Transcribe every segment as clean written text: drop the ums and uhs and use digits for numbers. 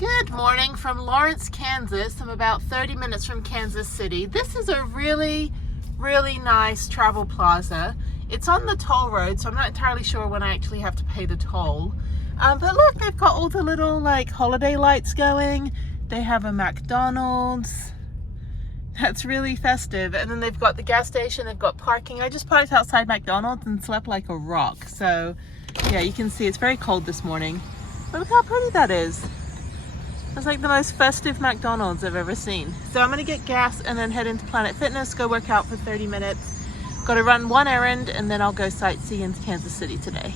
Good morning from Lawrence, Kansas. I'm about 30 minutes from Kansas City. This is a really nice travel plaza. It's on the toll road, so I'm not entirely sure when I actually have to pay the toll. But look, they've got all the little like holiday lights going. They have a McDonald's. That's really festive. And then they've got the gas station, they've got parking. I just parked outside McDonald's and slept like a rock. So yeah, you can see it's very cold this morning. But look how pretty that is. It's like the most festive McDonald's I've ever seen. So I'm gonna get gas and then head into Planet Fitness, go work out for 30 minutes. Got to run one errand and then I'll go sightsee in Kansas City today.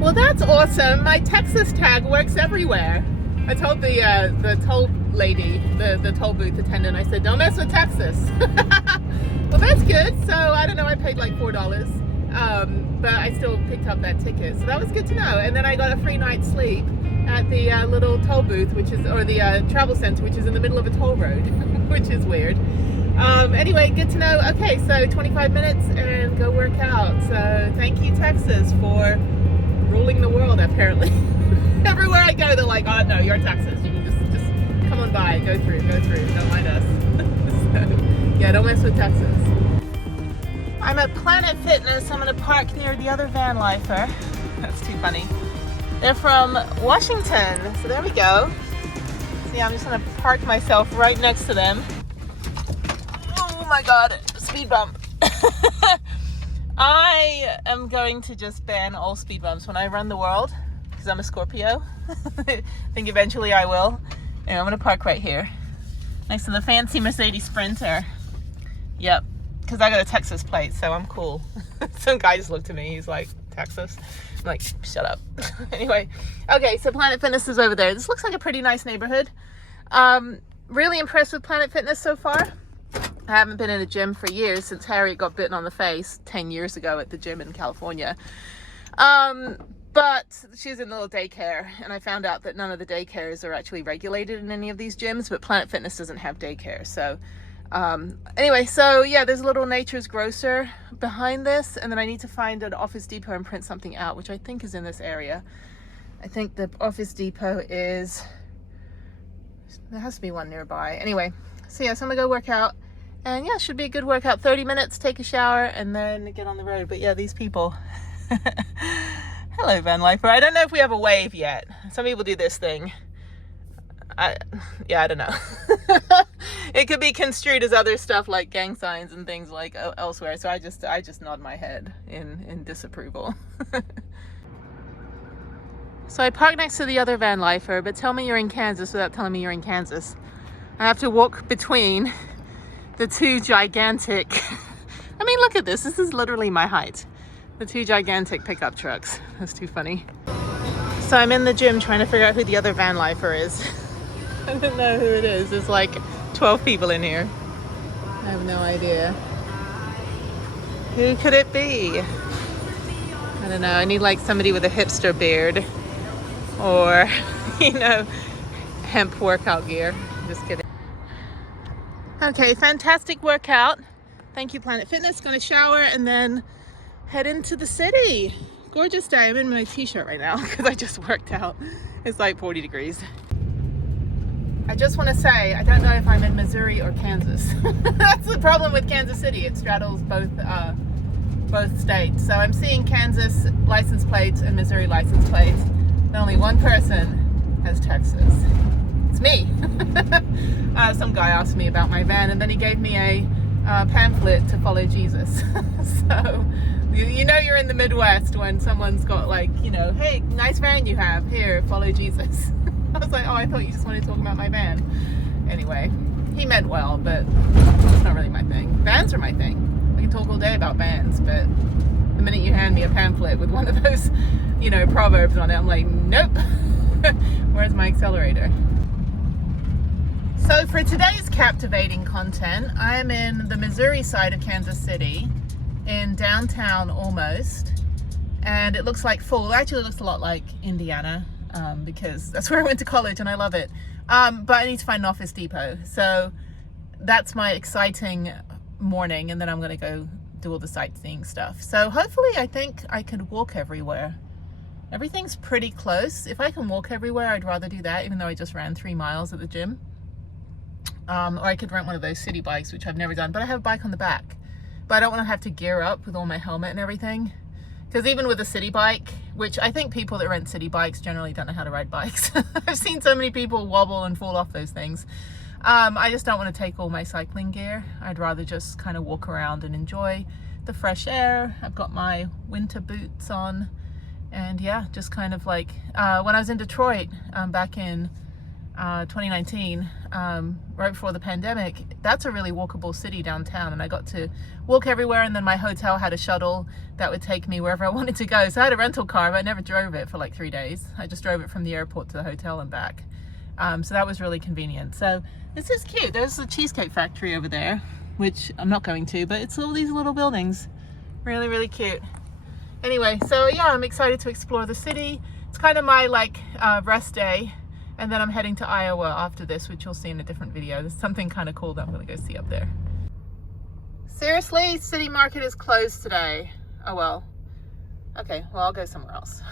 Well, that's awesome. My Texas tag works everywhere. I told the toll lady, the toll booth attendant, I said, don't mess with Texas. Well, that's good. So I don't know, I paid like $4, but I still picked up that ticket. So that was good to know. And then I got a free night's sleep at the little toll booth, which is, or the travel center, which is in the middle of a toll road, which is weird. Anyway, good to know. Okay, so 25 minutes and go work out. So thank you, Texas, for ruling the world, apparently. Everywhere I go, they're like, oh no, you're Texas. You can just come on by, go through, don't mind us. So, yeah, don't mess with Texas. I'm at Planet Fitness. I'm gonna park near the other van lifer. That's too funny. They're from Washington, so there we go. So yeah, I'm just gonna park myself right next to them. Oh my God, speed bump. I am going to just ban all speed bumps when I run the world, because I'm a Scorpio. I think eventually I will. And I'm gonna park right here, next to the fancy Mercedes Sprinter. Yep, because I got a Texas plate, so I'm cool. Some guy just looked at me, he's like, Texas? I'm like, shut up. Anyway, okay, so Planet Fitness is over there. This looks like a pretty nice neighborhood. Really impressed with Planet Fitness so far. I haven't been in a gym for years, since Harriet got bitten on the face 10 years ago at the gym in California. But she's in a little daycare, and I found out that none of the daycares are actually regulated in any of these gyms, but Planet Fitness doesn't have daycare. So anyway, so yeah, there's a little Nature's Grocer behind this, and then I need to find an Office Depot and print something out, which I think is in this area. I think the Office Depot is, there has to be one nearby. Anyway, so yeah, so I'm gonna go work out, and yeah, should be a good workout. 30 minutes, take a shower, and then get on the road. But yeah, these people. Hello, van lifer. I don't know if we have a wave yet. Some people do this thing. I don't know. It could be construed as other stuff like gang signs and things like elsewhere. So I just nod my head in disapproval. So I parked next to the other van lifer, but tell me you're in Kansas without telling me you're in Kansas. I have to walk between the two gigantic, I mean, look at this. This is literally my height. The two gigantic pickup trucks. That's too funny. So I'm in the gym trying to figure out who the other van lifer is. I don't know who it is. There's like 12 people in here. I have no idea. Who could it be? I don't know. I need like somebody with a hipster beard or, you know, hemp workout gear. Just kidding. Okay, fantastic workout. Thank you, Planet Fitness. Gonna shower and then head into the city. Gorgeous day. I'm in my t-shirt right now because I just worked out. It's like 40 degrees. I just want to say, I don't know if I'm in Missouri or Kansas. That's the problem with Kansas City. It straddles both states. So I'm seeing Kansas license plates and Missouri license plates. And only one person has Texas. It's me. Some guy asked me about my van, and then he gave me a pamphlet to follow Jesus. So you know you're in the Midwest when someone's got like, you know, hey, nice van you have, here, follow Jesus. I was like, oh, I thought you just wanted to talk about my van. Anyway, he meant well, but it's not really my thing. Vans are my thing. I can talk all day about vans, but the minute you hand me a pamphlet with one of those, you know, proverbs on it, I'm like, nope. Where's my accelerator? So for today's captivating content, I'm in the Missouri side of Kansas City, in downtown almost, and it looks like fall. Actually, it looks a lot like Indiana, because that's where I went to college and I love it. But I need to find an Office Depot. So that's my exciting morning, and then I'm gonna go do all the sightseeing stuff. So hopefully I think I could walk everywhere. Everything's pretty close. If I can walk everywhere, I'd rather do that, even though I just ran 3 miles at the gym. Or I could rent one of those city bikes, which I've never done, but I have a bike on the back. But I don't want to have to gear up with all my helmet and everything. Because even with a city bike, which I think people that rent city bikes generally don't know how to ride bikes. I've seen so many people wobble and fall off those things. I just don't want to take all my cycling gear. I'd rather just kind of walk around and enjoy the fresh air. I've got my winter boots on. And yeah, just kind of like, when I was in Detroit back in 2019, right before the pandemic, that's a really walkable city downtown, and I got to walk everywhere, and then my hotel had a shuttle that would take me wherever I wanted to go. So I had a rental car, but I never drove it for like 3 days. I just drove it from the airport to the hotel and back. So that was really convenient. So this is cute. There's the Cheesecake Factory over there, which I'm not going to, but it's all these little buildings. Really, really cute. Anyway, so yeah, I'm excited to explore the city. It's kind of my like rest day. And then I'm heading to Iowa after this, which you'll see in a different video. There's something kind of cool that I'm gonna go see up there. Seriously, City Market is closed today. Oh well. Okay, well, I'll go somewhere else.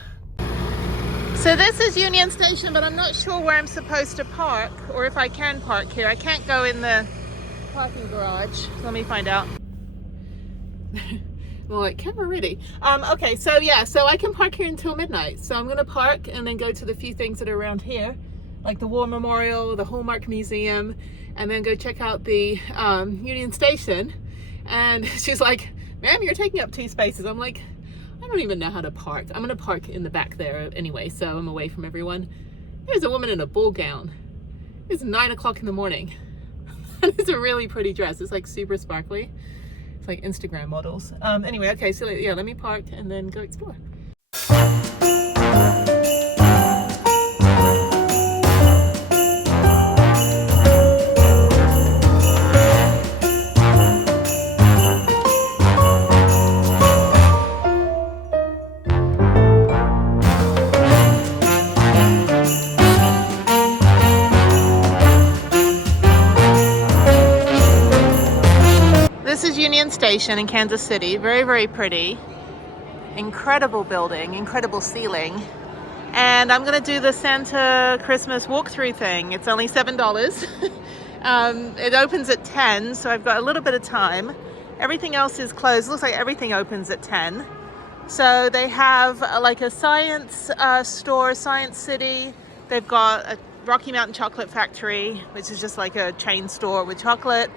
So this is Union Station, but I'm not sure where I'm supposed to park, or if I can park here. I can't go in the parking garage. Let me find out. Well, like, camera ready. Okay, so yeah, so I can park here until midnight. So I'm gonna park and then go to the few things that are around here, like the War Memorial, the Hallmark Museum, and then go check out the Union Station. And she's like, ma'am, you're taking up 2 spaces. I'm like, I don't even know how to park. I'm gonna park in the back there anyway, so I'm away from everyone. There's a woman in a ball gown. It's 9 o'clock in the morning. And it's a really pretty dress. It's like super sparkly. It's like Instagram models. Anyway, okay, so yeah, let me park and then go explore. This is Union Station in Kansas City. Very, very pretty. Incredible building, incredible ceiling. And I'm gonna do the Santa Christmas walkthrough thing. It's only $7. It opens at 10, so I've got a little bit of time. Everything else is closed. Looks like everything opens at 10. So they have like a science store, Science City. They've got a Rocky Mountain Chocolate Factory, which is just like a chain store with chocolate.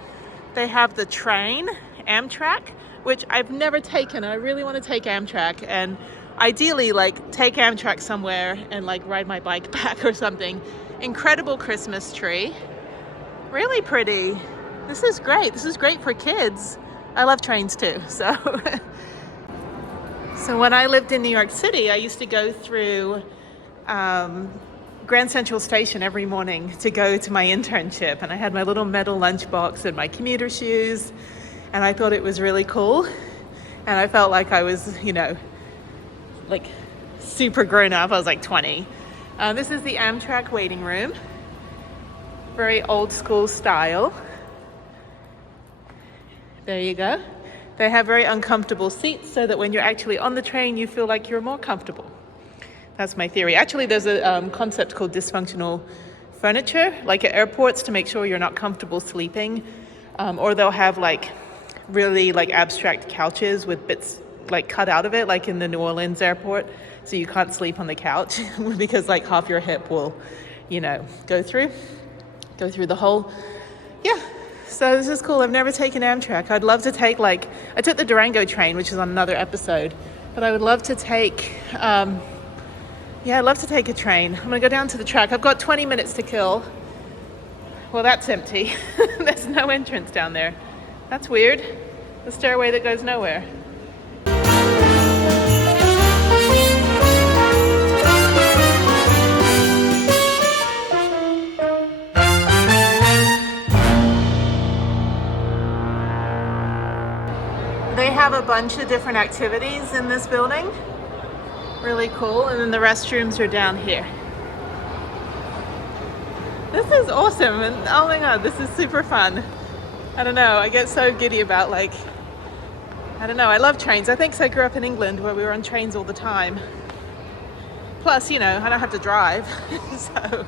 They have the train, Amtrak, which I've never taken. I really want to take Amtrak, and ideally like take Amtrak somewhere and like ride my bike back or something. Incredible Christmas tree. Really pretty. This is great. This is great for kids. I love trains too, so. So when I lived in New York City, I used to go through Grand Central Station every morning to go to my internship, and I had my little metal lunchbox and my commuter shoes, and I thought it was really cool, and I felt like I was, you know, like super grown up. I was like 20. This is the Amtrak waiting room. Very old school style. There you go. They have very uncomfortable seats so that when you're actually on the train, you feel like you're more comfortable. That's my theory. Actually, there's a concept called dysfunctional furniture, like at airports, to make sure you're not comfortable sleeping. Or they'll have like really like abstract couches with bits like cut out of it, like in the New Orleans airport. So you can't sleep on the couch because like half your hip will, you know, go through the hole. Yeah. So this is cool. I've never taken Amtrak. I'd love to take I took the Durango train, which is on another episode, but I would love to take, yeah, I'd love to take a train. I'm gonna go down to the track. I've got 20 minutes to kill. Well, that's empty. There's no entrance down there. That's weird. The stairway that goes nowhere. They have a bunch of different activities in this building. Really cool. And then the restrooms are down here. This is awesome. And oh my God, this is super fun. I don't know, I get so giddy about like, I don't know, I love trains. I think 'cause I grew up in England where we were on trains all the time. Plus, you know, I don't have to drive, so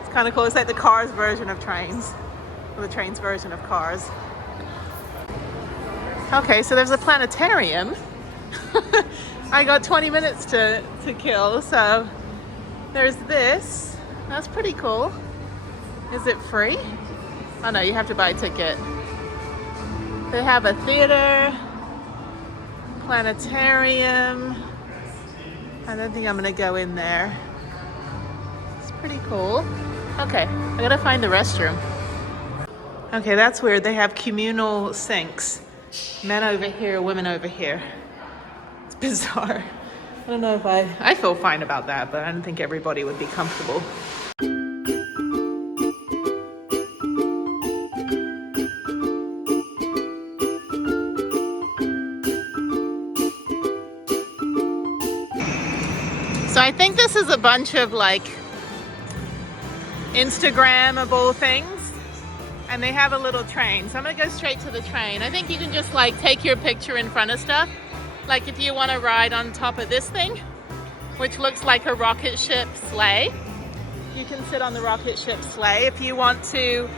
it's kind of cool. It's like the Cars version of trains, or the trains version of Cars. Okay, so there's a planetarium. I got 20 minutes to kill, so there's this. That's pretty cool. Is it free? Oh no, you have to buy a ticket. They have a theater, planetarium. I don't think I'm gonna go in there. It's pretty cool. Okay, I gotta find the restroom. Okay, that's weird. They have communal sinks. Men over here, women over here. It's bizarre. I don't know if I feel fine about that, but I don't think everybody would be comfortable. So I think this is a bunch of like Instagrammable things, and they have a little train. So I'm gonna go straight to the train. I think you can just like take your picture in front of stuff. Like if you want to ride on top of this thing, which looks like a rocket ship sleigh, you can sit on the rocket ship sleigh. If you want to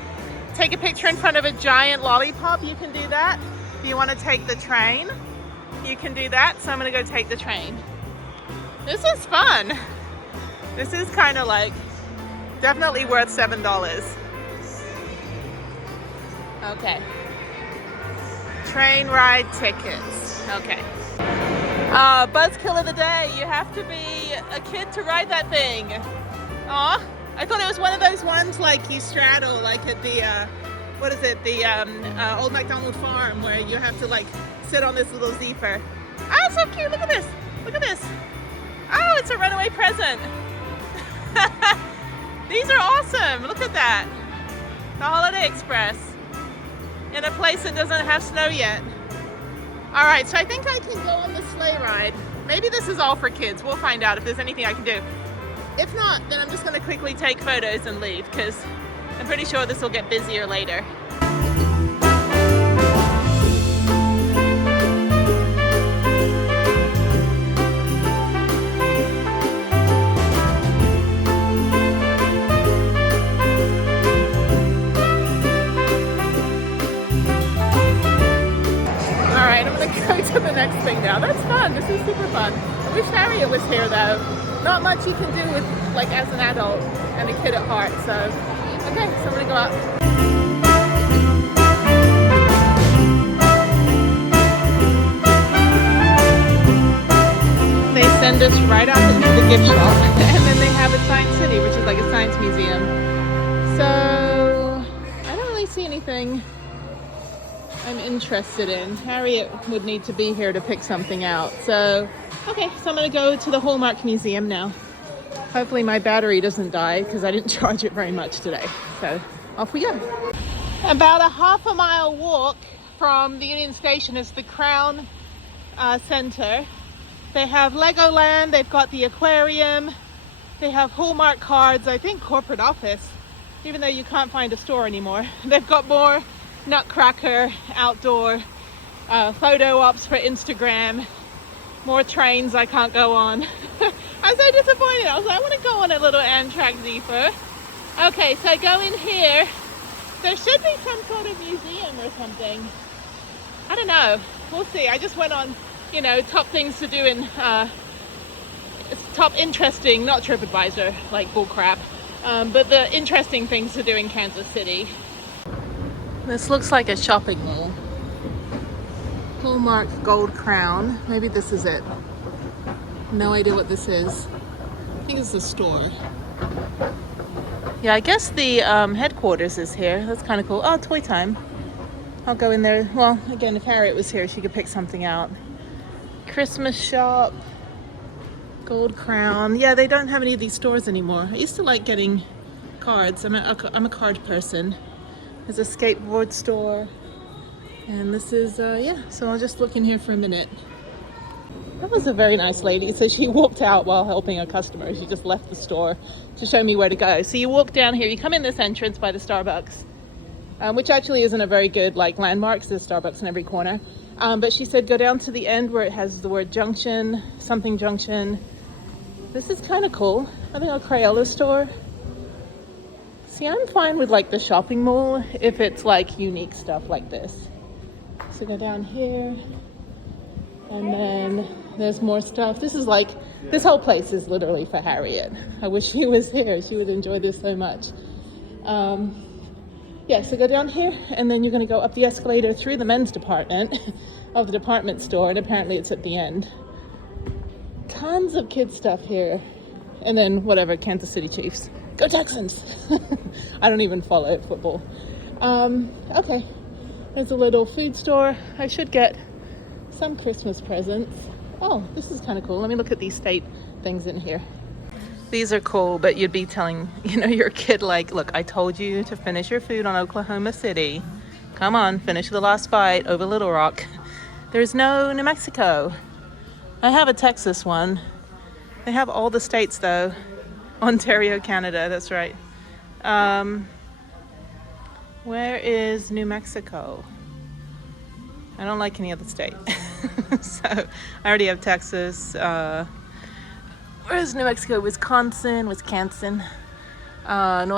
take a picture in front of a giant lollipop, you can do that. If you want to take the train, you can do that. So I'm gonna go take the train. This is fun. This is kind of like definitely worth $7. Okay. Train ride tickets. Okay. Buzzkill of the day. You have to be a kid to ride that thing. Aw. I thought it was one of those ones like you straddle like at the, what is it? The Old MacDonald Farm where you have to like sit on this little zephyr. Oh, so cute. Look at this. Look at this. Oh, it's a runaway present. These are awesome. Look at that. The Holiday Express in a place that doesn't have snow yet. All right, so I think I can go on the sleigh ride. Maybe this is all for kids. We'll find out if there's anything I can do. If not, then I'm just gonna quickly take photos and leave because I'm pretty sure this will get busier later. To the next thing now. That's fun. This is super fun. I wish Harriet was here though. Not much you can do with like as an adult and a kid at heart. So okay, so I'm gonna go out. They send us right out into the gift shop and then they have a Science City, which is like a science museum. So I don't really see anything I'm interested in. Harriet would need to be here to pick something out. So, okay, so I'm gonna go to the Hallmark Museum now. Hopefully my battery doesn't die because I didn't charge it very much today. So off we go. About a half a mile walk from the Union Station is the Crown Center. They have Legoland, they've got the aquarium, they have Hallmark cards, I think corporate office, even though you can't find a store anymore. They've got more Nutcracker outdoor photo ops for Instagram, more trains I can't go on. I'm so disappointed. I was like, I want to go on a little Amtrak zephyr. Okay, so go in here. There should be some sort of museum or something. I don't know. We'll see. I just went on, you know, top things to do in top interesting, not TripAdvisor, like bullcrap, but the interesting things to do in Kansas City. This looks like a shopping mall. Hallmark Gold Crown. Maybe this is it. No idea what this is. I think it's a store. Yeah, I guess the headquarters is here. That's kind of cool. Oh, Toy Time. I'll go in there. Well, again, if Harriet was here, she could pick something out. Christmas shop. Gold Crown. Yeah, they don't have any of these stores anymore. I used to like getting cards. I'm a card person. There's a skateboard store. And this is, yeah, so I'll just look in here for a minute. That was a very nice lady. So she walked out while helping a customer. She just left the store to show me where to go. So you walk down here, you come in this entrance by the Starbucks, which actually isn't a very good like landmark. There's Starbucks in every corner. But she said go down to the end where it has the word junction, something junction. This is kind of cool. I think a Crayola store. See, I'm fine with like the shopping mall if it's like unique stuff like this. So go down here, and then there's more stuff. This is like, this whole place is literally for Harriet. I wish she was here. She would enjoy this so much. Yeah, so go down here, and then you're going to go up the escalator through the men's department of the department store, and apparently it's at the end. Tons of kids stuff here. And then whatever, Kansas City Chiefs. Go Texans! I don't even follow football. Okay, there's a little food store. I should get some Christmas presents. Oh, this is kind of cool. Let me look at these state things in here. These are cool, but you'd be telling, your kid like, look, I told you to finish your food on Oklahoma City. Come on, finish the last bite over Little Rock. There's no New Mexico. I have a Texas one. They have all the states though. Ontario, Canada, that's right. Where is New Mexico? I don't like any other state. So I already have Texas. Where's New Mexico? Wisconsin, North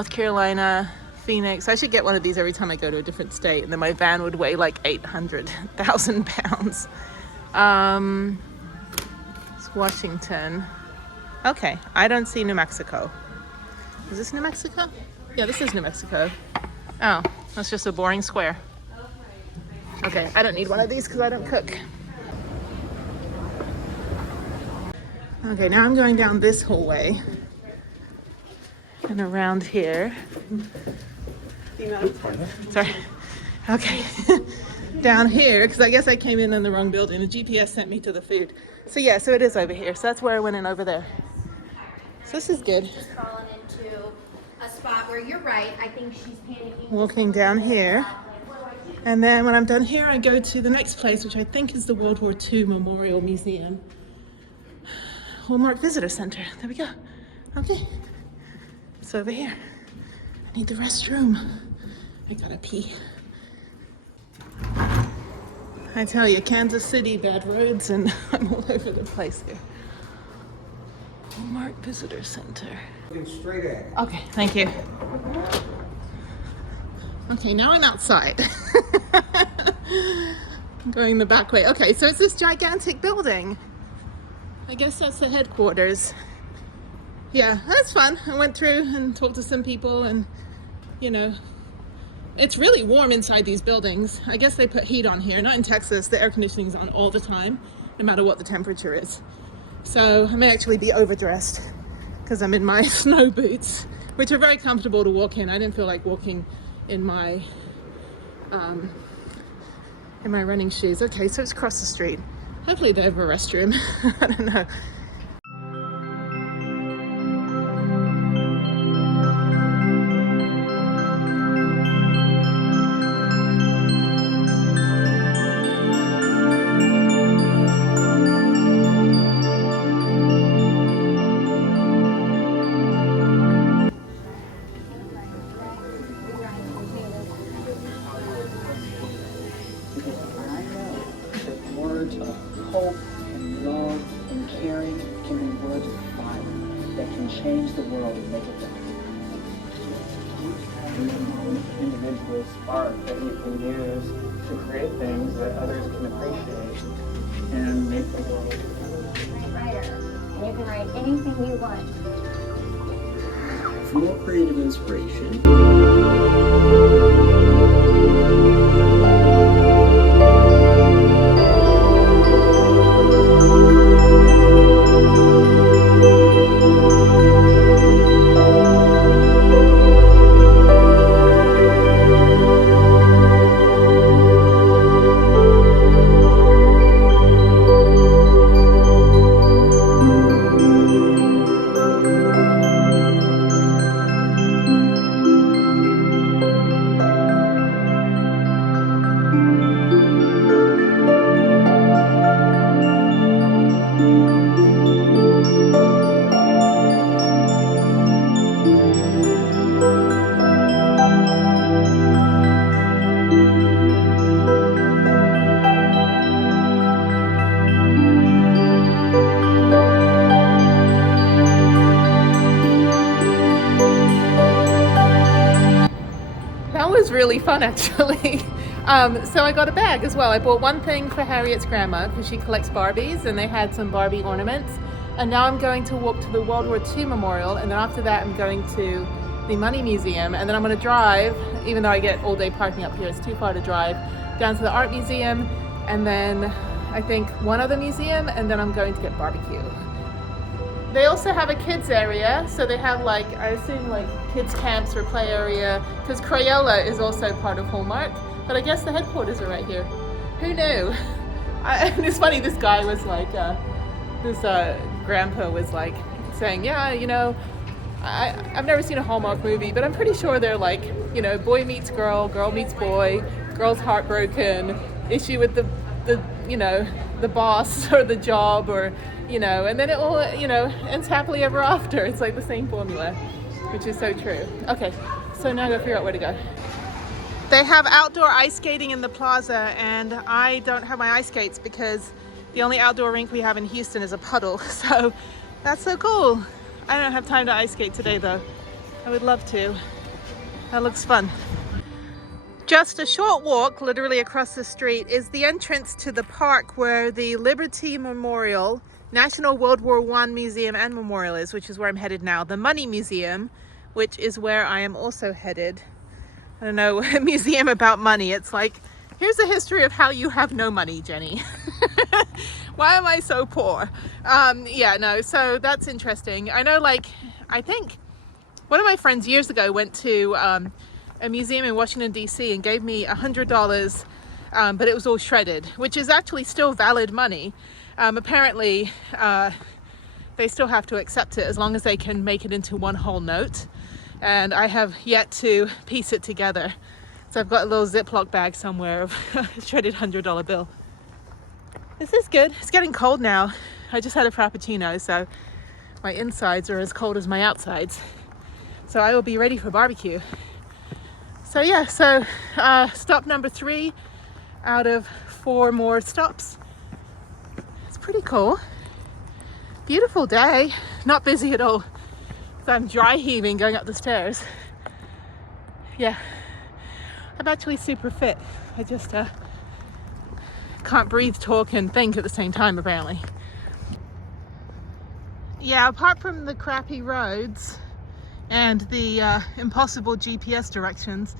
Carolina, Phoenix. I should get one of these every time I go to a different state, and then my van would weigh like 800,000 pounds. It's Washington. Okay, I don't see New Mexico. Is this New Mexico? Yeah, this is New Mexico. Oh, that's just a boring square. Okay, I don't need one of these because I don't cook. Okay, now I'm going down this hallway and around here. Sorry. Okay, down here, because I guess I came in the wrong building. The GPS sent me to the food. So yeah, so it is over here. So that's where I went in over there. So this is good. She's fallen into a spot where you're right. I think she's panicking. Walking down here. And then when I'm done here, I go to the next place, which I think is the World War II Memorial Museum. Hallmark Visitor Center. There we go. Okay. It's over here. I need the restroom. I gotta pee. I tell you, Kansas City, bad roads, and I'm all over the place here. Hallmark Visitor Center. Looking straight at it. Okay, thank you. Okay, now I'm outside. I'm going the back way. Okay, so it's this gigantic building. I guess that's the headquarters. Yeah, that's fun. I went through and talked to some people, and it's really warm inside these buildings. I guess they put heat on here. Not in Texas. The air conditioning's on all the time, no matter what the temperature is. So I may actually be overdressed because I'm in my snow boots, which are very comfortable to walk in. I didn't feel like walking in my running shoes. Okay, so it's across the street. Hopefully they have a restroom. I don't know. Words of hope and love and caring can be words of fire that can change the world and make it better. Individuals spark that you can use to create things that others can appreciate and make the world Writer. And you can write anything you want. For more creative inspiration, fun actually. So I got a bag as well. I bought one thing for Harriet's grandma because she collects Barbies, and they had some Barbie ornaments. And now I'm going to walk to the World War II Memorial, and then after that I'm going to the Money Museum, and then I'm going to drive, even though I get all day parking up here, it's too far to drive, down to the Art Museum, and then I think one other museum, and then I'm going to get barbecue. They also have a kids area, so they have like, I assume like kids camps or play area, because Crayola is also part of Hallmark, but I guess the headquarters are right here. Who knew? And it's funny, this guy was like, this grandpa was like saying, yeah, you know, I've never seen a Hallmark movie, but I'm pretty sure they're like, you know, boy meets girl, girl meets boy, girl's heartbroken, issue with the you know, the boss or the job, or, you know, and then it all, you know, ends happily ever after. It's like the same formula, which is so true. Okay, so now I gotta figure out where to go. They have outdoor ice skating in the plaza, and I don't have my ice skates because the only outdoor rink we have in Houston is a puddle, so that's so cool. I don't have time to ice skate today though. I would love to. That looks fun. Just a short walk, literally across the street, is the entrance to the park where the Liberty Memorial, National World War I Museum and Memorial is, which is where I'm headed now. The Money Museum, which is where I am also headed. I don't know, a museum about money. It's like, here's a history of how you have no money, Jenny. Why am I so poor? Yeah, no, so that's interesting. I know, like, I think one of my friends years ago went to a museum in Washington, D.C. and gave me $100, but it was all shredded, which is actually still valid money. Apparently, they still have to accept it as long as they can make it into one whole note. And I have yet to piece it together. So I've got a little Ziploc bag somewhere of a shredded $100 bill. This is good. It's getting cold now. I just had a Frappuccino, so my insides are as cold as my outsides. So I will be ready for barbecue. So yeah, so stop number 3 out of 4 more stops. It's pretty cool. Beautiful day. Not busy at all. So I'm dry heaving going up the stairs. Yeah. I'm actually super fit. I just can't breathe, talk, and think at the same time, apparently. Yeah, apart from the crappy roads and the impossible GPS directions,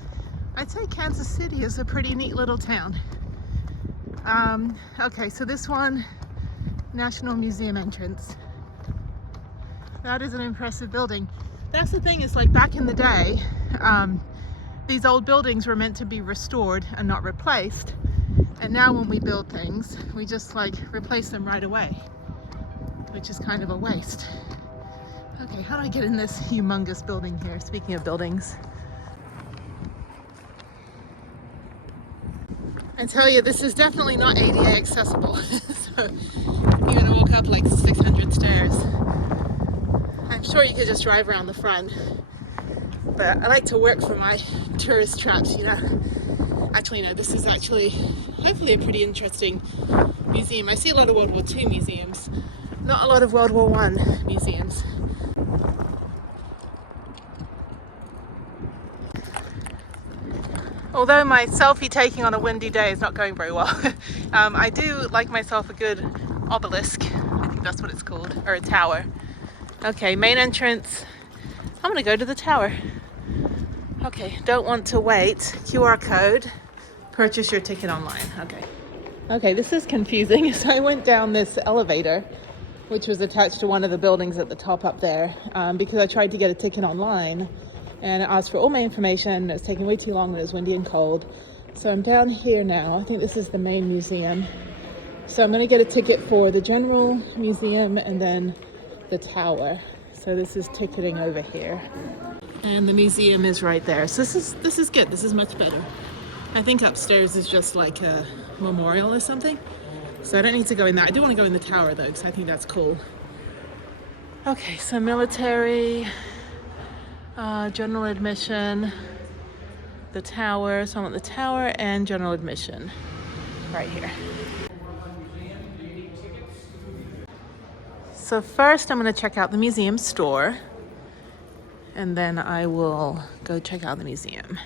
I'd say Kansas City is a pretty neat little town. Okay, so this one, National Museum entrance. That is an impressive building. That's the thing, is like back in the day, these old buildings were meant to be restored and not replaced. And now when we build things, we just like replace them right away, which is kind of a waste. Okay, how do I get in this humongous building here? Speaking of buildings. I tell you, this is definitely not ADA accessible. So you're gonna walk up like 600 stairs. I'm sure you could just drive around the front, but I like to work for my tourist traps, you know. Actually, no, this is actually hopefully a pretty interesting museum. I see a lot of World War II museums, not a lot of World War I museums. Although my selfie taking on a windy day is not going very well, I do like myself a good obelisk. I think that's what it's called, or a tower. Okay, main entrance. I'm gonna go to the tower. Okay, don't want to wait. QR code. Purchase your ticket online. Okay. Okay, this is confusing. So I went down this elevator, which was attached to one of the buildings at the top up there, because I tried to get a ticket online and it asked for all my information. It's taking way too long when it was windy and cold. So I'm down here now. I think this is the main museum. So I'm gonna get a ticket for the general museum and then the tower. So this is ticketing over here. And the museum is right there. So this is good. This is much better. I think upstairs is just like a memorial or something. So I don't need to go in there. I do want to go in the tower though, because I think that's cool. Okay, so military, general admission, the tower. So I want the tower and general admission right here. So first I'm going to check out the museum store, and then I will go check out the museum.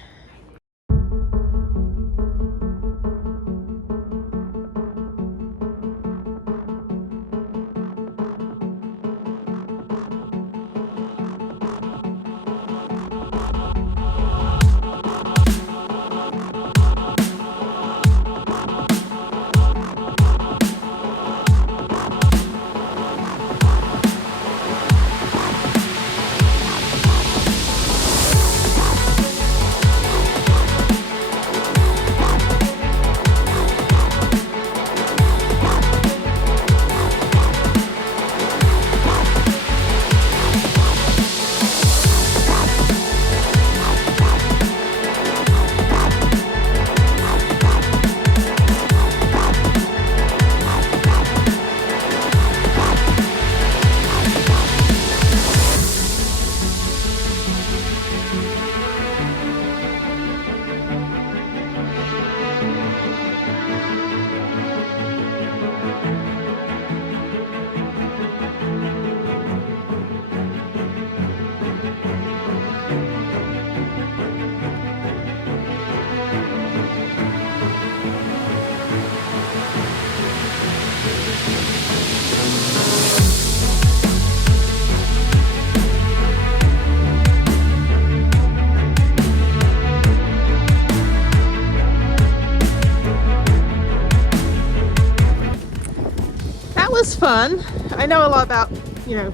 was fun. I know a lot about, you know,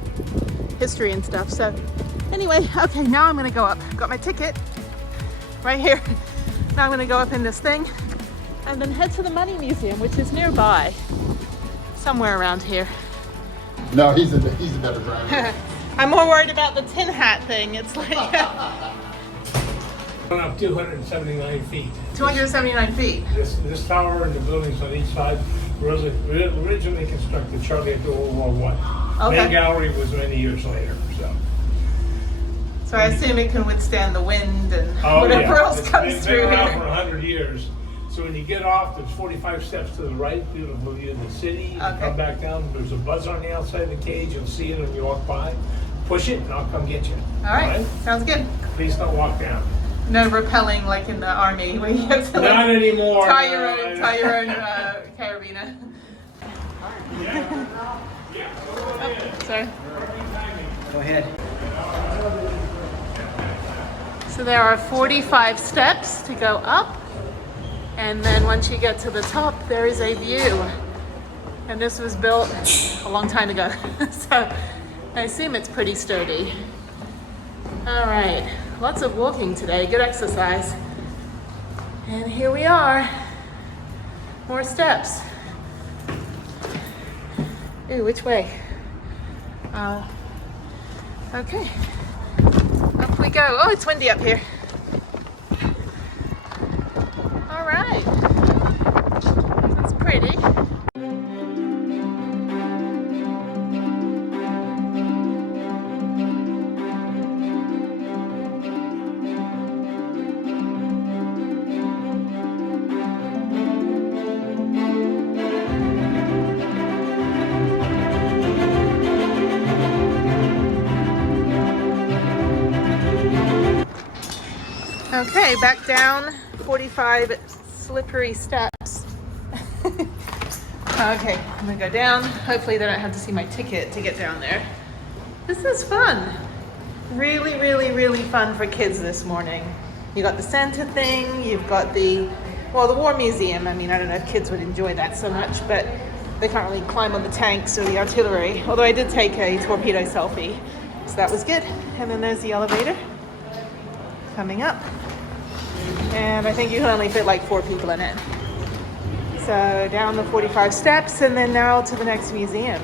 history and stuff. So anyway, okay, now I'm gonna go up. Got my ticket right here. Now I'm gonna go up in this thing and then head to the Money Museum, which is nearby, somewhere around here. No, he's a better driver. I'm more worried about the tin hat thing. It's like Went up 279 feet. 279 feet. This tower and the buildings on each side were originally constructed shortly after World War I. Okay. Main gallery was many years later. So I assume it can withstand the wind and Oh, whatever yeah. else comes It's through been around here. for 100 years. So when you get off, there's 45 steps to the right, beautiful view of the city. You Okay. come back down, there's a buzzer on the outside of the cage. You'll see it when you walk by. Push it and I'll come get you. All right, sounds good. Please don't walk down. No rappelling like in the army where you have to Not like, anymore. tie your own carabiner. Sorry. Go ahead. So there are 45 steps to go up, and then once you get to the top, there is a view. And this was built a long time ago, so I assume it's pretty sturdy. All right, lots of walking today, good exercise. And here we are, more steps. Ooh, which way? Okay. Up we go. Oh, it's windy up here. All right. That's pretty. Okay, back down 45 slippery steps. Okay, I'm gonna go down. Hopefully they don't have to see my ticket to get down there. This is fun. Really, really, really fun for kids this morning. You got the Santa thing, you've got the War Museum. I mean, I don't know if kids would enjoy that so much, but they can't really climb on the tanks or the artillery. Although I did take a torpedo selfie, so that was good. And then there's the elevator coming up. And I think you can only fit like 4 people in it. So down the 45 steps and then now to the next museum.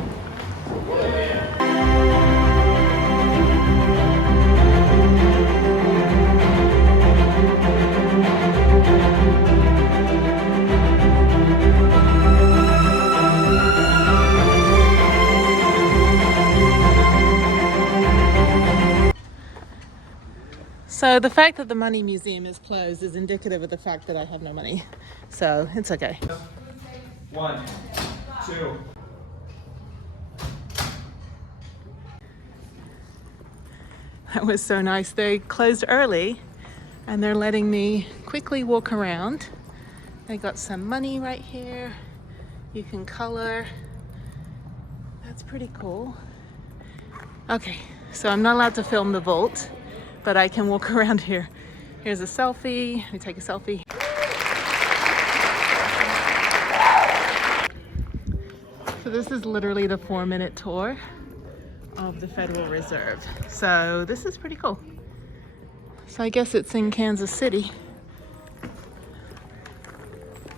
So the fact that the Money Museum is closed is indicative of the fact that I have no money. So it's okay. 1, 2. That was so nice. They closed early and they're letting me quickly walk around. They got some money right here. You can color. That's pretty cool. Okay, so I'm not allowed to film the vault, but I can walk around here. Here's a selfie. Let me take a selfie. So this is literally the 4-minute tour of the Federal Reserve. So this is pretty cool. So I guess it's in Kansas City.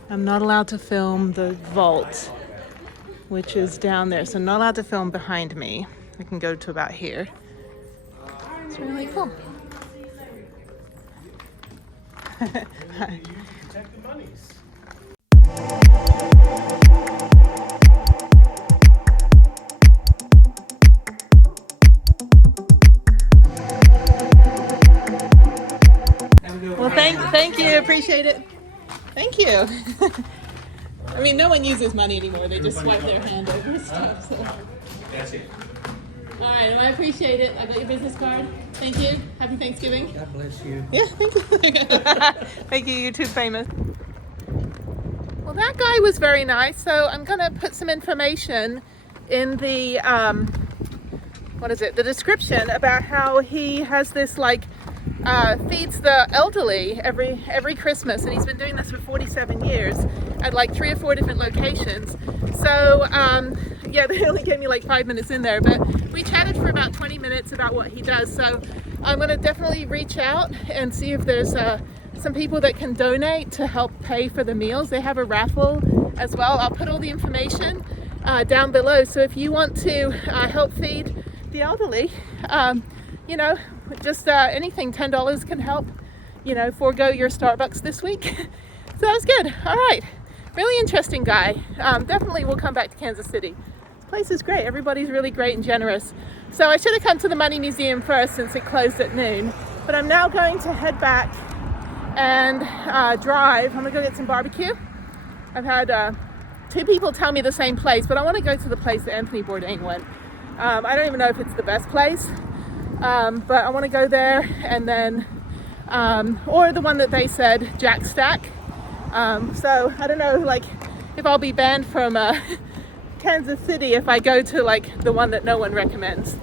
I'm not allowed to film the vault, which is down there. So I'm not allowed to film behind me. I can go to about here. It's really cool. Well, thank you. Appreciate it. Thank you. I mean, no one uses money anymore. They just swipe their hand over stuff. So. That's it. All right, well, I appreciate it. I got your business card. Thank you. Happy Thanksgiving. God bless you. Yeah, thank you. Thank you. You're too famous. Well, that guy was very nice. So I'm gonna put some information in the the description about how he has this feeds the elderly every Christmas, and he's been doing this for 47 years at like 3 or 4 different locations. So yeah, they only gave me like 5 minutes in there, but we chatted for about 20 minutes about what he does. So I'm going to definitely reach out and see if there's some people that can donate to help pay for the meals. They have a raffle as well. I'll put all the information down below. So if you want to help feed the elderly, you know, just anything, $10 can help, you know, forego your Starbucks this week. So that was good. All right. Really interesting guy. Definitely will come back to Kansas City. This place is great. Everybody's really great and generous. So I should have come to the Money Museum first since it closed at noon. But I'm now going to head back and drive. I'm gonna go get some barbecue. I've had 2 people tell me the same place, but I want to go to the place that Anthony Bourdain went. I don't even know if it's the best place, but I want to go there, and then or the one that they said, Jack Stack. So I don't know, like, if I'll be banned from Kansas City if I go to like the one that no one recommends.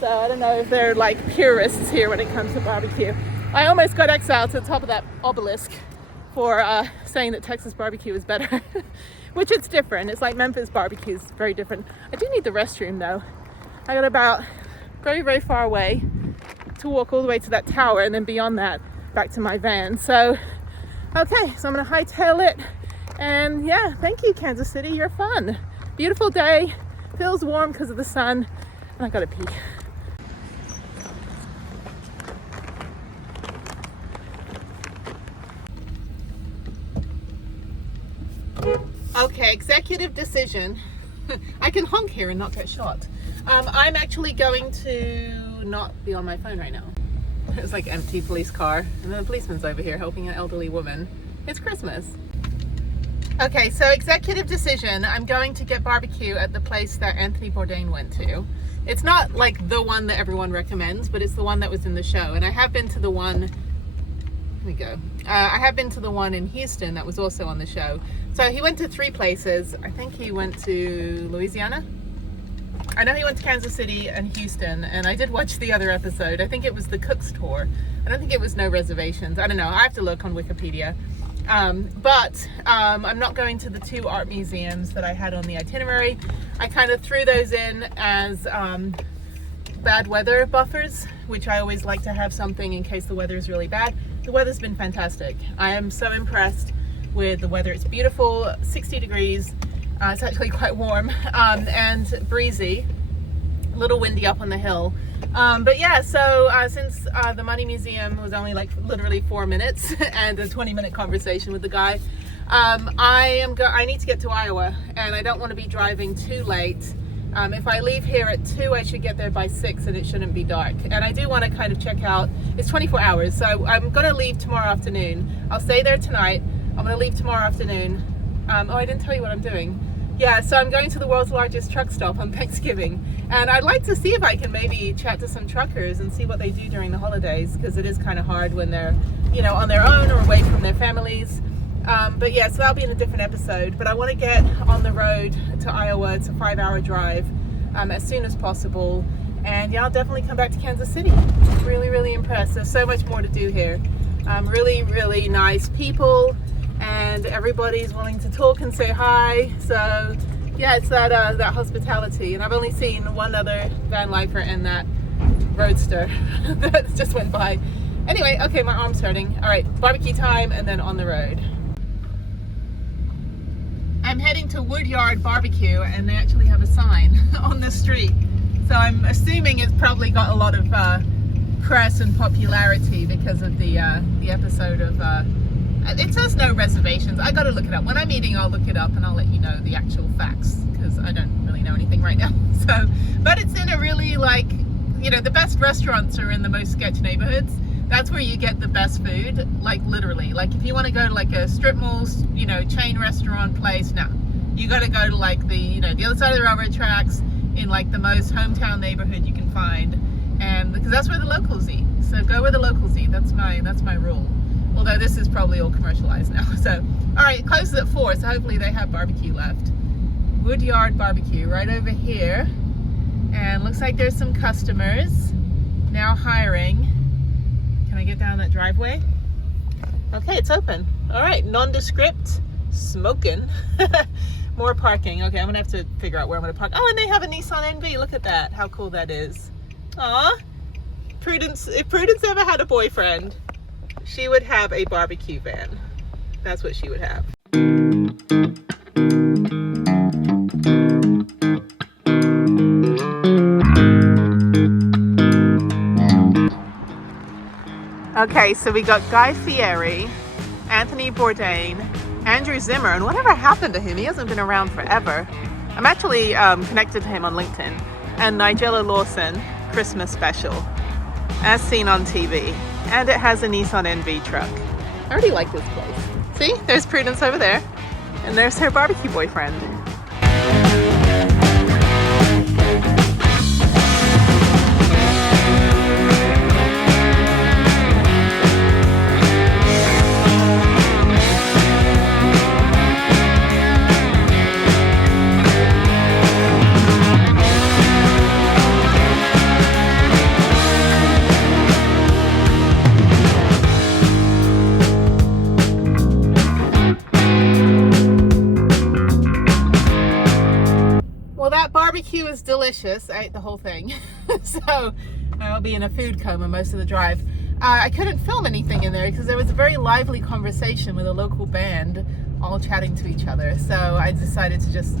So I don't know if they're like purists here when it comes to barbecue. I almost got exiled to the top of that obelisk for saying that Texas barbecue is better, which it's different. It's like Memphis barbecue is very different. I do need the restroom though. I got about very, very far away to walk all the way to that tower, and then beyond that back to my van. So okay, so I'm gonna hightail it, and yeah, thank you Kansas City, you're fun. Beautiful day, feels warm because of the sun, and I gotta pee. Okay, executive decision. I can honk here and not get shot. I'm actually going to not be on my phone right now. It's like empty police car, and then the policeman's over here helping an elderly woman. It's Christmas. Okay, so executive decision. I'm going to get barbecue at the place that Anthony Bourdain went to. It's not like the one that everyone recommends, but it's the one that was in the show. And I have been to the one, here we go. I have been to the one in Houston that was also on the show. So he went to 3 places. I think he went to Louisiana. I know he went to Kansas City and Houston, and I did watch the other episode. I think it was the Cook's Tour. I don't think it was no reservations. I don't know. I have to look on Wikipedia. But I'm not going to the 2 art museums that I had on the itinerary. I kind of threw those in as bad weather buffers, which I always like to have something in case the weather is really bad. The weather's been fantastic. I am so impressed with the weather. It's beautiful, 60 degrees. It's actually quite warm and breezy, a little windy up on the hill. But yeah, so since the Money Museum was only like literally 4 minutes and a 20-minute conversation with the guy, I need to get to Iowa, and I don't want to be driving too late. If I leave here at 2, I should get there by 6, and it shouldn't be dark. And I do want to kind of check out, it's 24 hours, so I'm going to leave tomorrow afternoon. I'll stay there tonight. I'm going to leave tomorrow afternoon. Oh, I didn't tell you what I'm doing. Yeah, so I'm going to the world's largest truck stop on Thanksgiving, and I'd like to see if I can maybe chat to some truckers and see what they do during the holidays, because it is kind of hard when they're, you know, on their own or away from their families. But yeah, so that'll be in a different episode. But I want to get on the road to Iowa. It's a 5-hour drive as soon as possible, and yeah, I'll definitely come back to Kansas City. Really, really impressed. There's so much more to do here. Really, really nice people, and everybody's willing to talk and say hi. So yeah, it's that hospitality. And I've only seen one other van lifer and that roadster that just went by. Anyway, okay, my arm's hurting. All right, barbecue time, and then on the road. I'm heading to Woodyard Barbecue, and they actually have a sign on the street. So I'm assuming it's probably got a lot of press and popularity because of the episode of it says no reservations. I gotta look it up. When I'm eating, I'll look it up and I'll let you know the actual facts, because I don't really know anything right now. So, but it's in a really, like, you know, the best restaurants are in the most sketch neighborhoods. That's where you get the best food, like literally. Like if you want to go to like a strip mall, you know, chain restaurant place, no. You got to go to like the, you know, the other side of the railroad tracks in like the most hometown neighborhood you can find, and because that's where the locals eat. So go where the locals eat. That's my rule. Although this is probably all commercialized now. So, all right, it closes at 4, so hopefully they have barbecue left. Woodyard Barbecue right over here, and looks like there's some customers now hiring. Can I get down that driveway? Okay, it's open. All right, nondescript, smoking. More parking. Okay, I'm gonna have to figure out where I'm gonna park. Oh, and they have a Nissan NV. Look at that. How cool that is. Aw. Prudence, if Prudence ever had a boyfriend, she would have a barbecue van. That's what she would have. Okay, so we got Guy Fieri, Anthony Bourdain, Andrew Zimmer, and whatever happened to him? He hasn't been around forever. I'm actually connected to him on LinkedIn. And Nigella Lawson, Christmas special, as seen on TV. And it has a Nissan NV truck. I already like this place. See, there's Prudence over there, and there's her barbecue boyfriend. Barbecue is delicious. I ate the whole thing. So I'll be in a food coma most of the drive. I couldn't film anything in there because there was a very lively conversation with a local band all chatting to each other. So I decided to just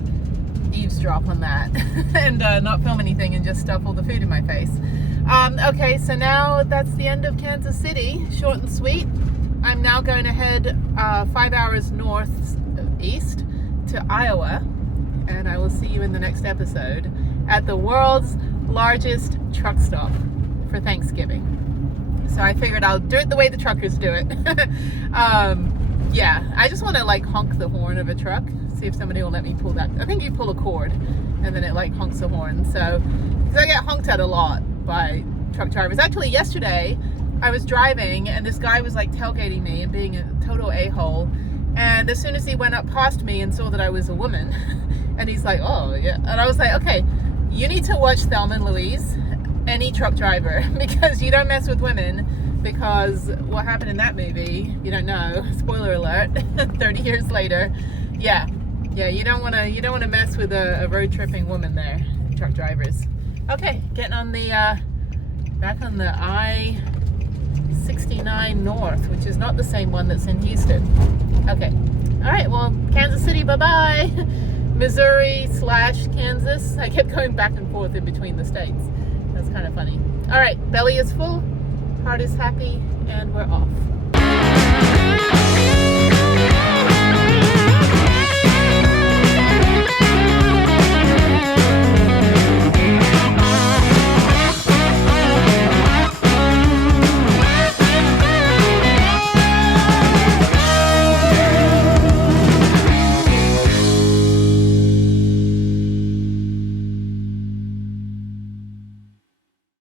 eavesdrop on that and not film anything and just stuff all the food in my face. Okay, so now that's the end of Kansas City. Short and sweet. I'm now going to head 5 hours northeast to Iowa. And I will see you in the next episode at the world's largest truck stop for Thanksgiving. So I figured I'll do it the way the truckers do it. Yeah, I just want to like honk the horn of a truck, see if somebody will let me pull that. I think you pull a cord and then it like honks the horn. So, because I get honked at a lot by truck drivers. Actually, yesterday I was driving and this guy was like tailgating me and being a total a-hole. And as soon as he went up past me and saw that I was a woman, and he's like, oh, yeah. And I was like, okay, you need to watch Thelma and Louise, any truck driver, because you don't mess with women, because what happened in that movie, you don't know, spoiler alert, 30 years later. Yeah, you don't want to mess with a road tripping woman there, truck drivers. Okay, getting on the, back on the I-69 North, which is not the same one that's in Houston. Okay. All right. Well, Kansas City. Bye-bye. Missouri/Kansas. I kept going back and forth in between the states. That's kind of funny. All right. Belly is full. Heart is happy. And we're off.